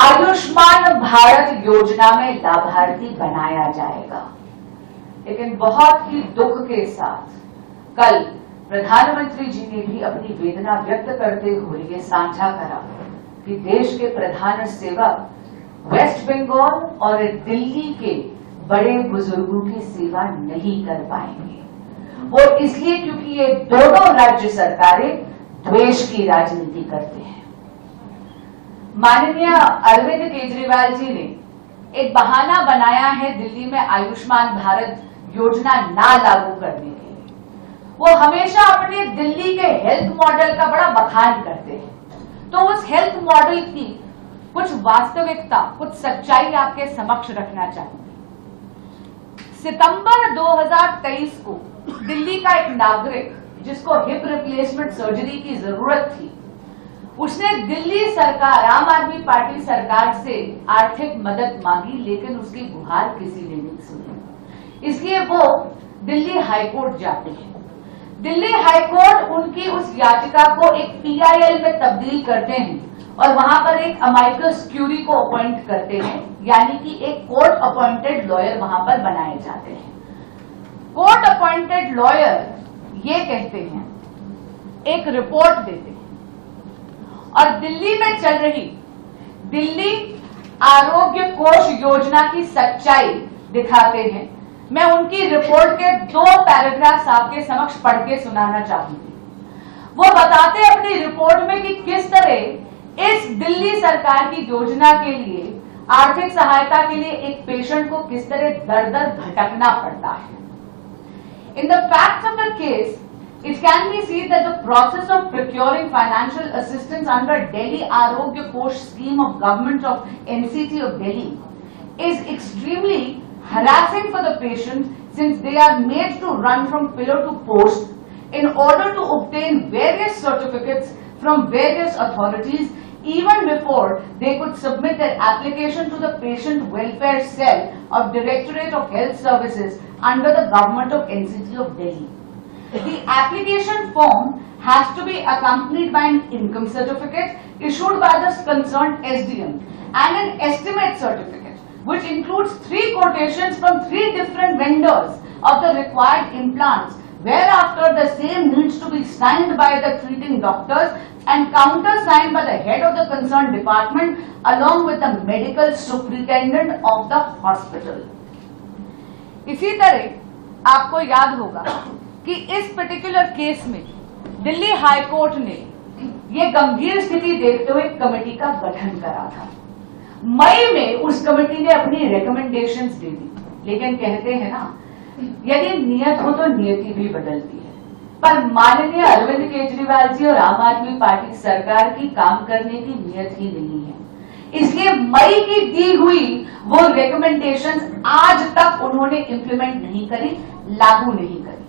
आयुष्मान भारत योजना में लाभार्थी बनाया जाएगा, लेकिन बहुत ही दुख के साथ कल प्रधानमंत्री जी ने भी अपनी वेदना व्यक्त करते हुए ये साझा करा कि देश के प्रधान सेवक वेस्ट बंगाल और दिल्ली के बड़े बुजुर्गों की सेवा नहीं कर पाएंगे। वो इसलिए क्योंकि ये दोनों राज्य सरकारें द्वेष की राजनीति करते हैं। माननीय अरविंद केजरीवाल जी ने एक बहाना बनाया है दिल्ली में आयुष्मान भारत योजना ना लागू करने के लिए। वो हमेशा अपने दिल्ली के हेल्थ मॉडल का बड़ा बखान करते हैं, तो उस हेल्थ मॉडल की कुछ वास्तविकता, कुछ सच्चाई आपके समक्ष रखना चाहूंगी। सितंबर 2023 को दिल्ली का एक नागरिक जिसको हिप रिप्लेसमेंट सर्जरी की जरूरत थी, उसने दिल्ली सरकार, आम आदमी पार्टी सरकार से आर्थिक मदद मांगी, लेकिन उसकी गुहार किसी ने नहीं सुनी। इसलिए वो दिल्ली हाईकोर्ट जाते हैं। दिल्ली हाईकोर्ट उनकी उस याचिका को एक PIL में तब्दील करते हैं और वहां पर एक अमाइकस क्यूरी को अपॉइंट करते हैं, यानी कि एक कोर्ट अपॉइंटेड लॉयर वहां पर बनाए जाते हैं। कोर्ट अपॉइंटेड लॉयर ये कहते हैं, एक रिपोर्ट देते हैं और दिल्ली में चल रही दिल्ली आरोग्य कोष योजना की सच्चाई दिखाते हैं। मैं उनकी रिपोर्ट के 2 पैराग्राफ्स आपके समक्ष पढ़ के सुनाना चाहूंगी। वो बताते हैं अपनी रिपोर्ट में कि किस तरह इस दिल्ली सरकार की योजना के लिए, आर्थिक सहायता के लिए एक पेशेंट को किस तरह दर दर भटकना पड़ता है। In the facts of the case, it can be seen that the process of procuring financial assistance under Delhi Arogya Kosh scheme of government of NCT of Delhi is extremely harassing for the patients, since they are made to run from pillar to post in order to obtain various certificates from various authorities even before they could submit their application to the patient welfare cell of Directorate of Health Services under the government of NCT of Delhi. The application form has to be accompanied by an income certificate issued by the concerned SDM and an estimate certificate, which includes 3 quotations from 3 different vendors of the required implants, whereafter the same needs to be signed by the treating doctors and countersigned by the head of the concerned department along with the medical superintendent of the hospital. इसी तरह आपको याद होगा कि इस particular case में Delhi high court ने ये गंभीर स्थिति देखते हुए कमेटी का गठन करा था। मई में उस कमेटी ने अपनी रिकमेंडेशंस दे दी, लेकिन कहते हैं ना, यदि नियत हो तो नियति भी बदलती है। पर माननीय अरविंद केजरीवाल जी और आम आदमी पार्टी सरकार की काम करने की नियत ही नहीं है, इसलिए मई की दी हुई वो रिकमेंडेशंस आज तक उन्होंने इंप्लीमेंट नहीं करी, लागू नहीं करी।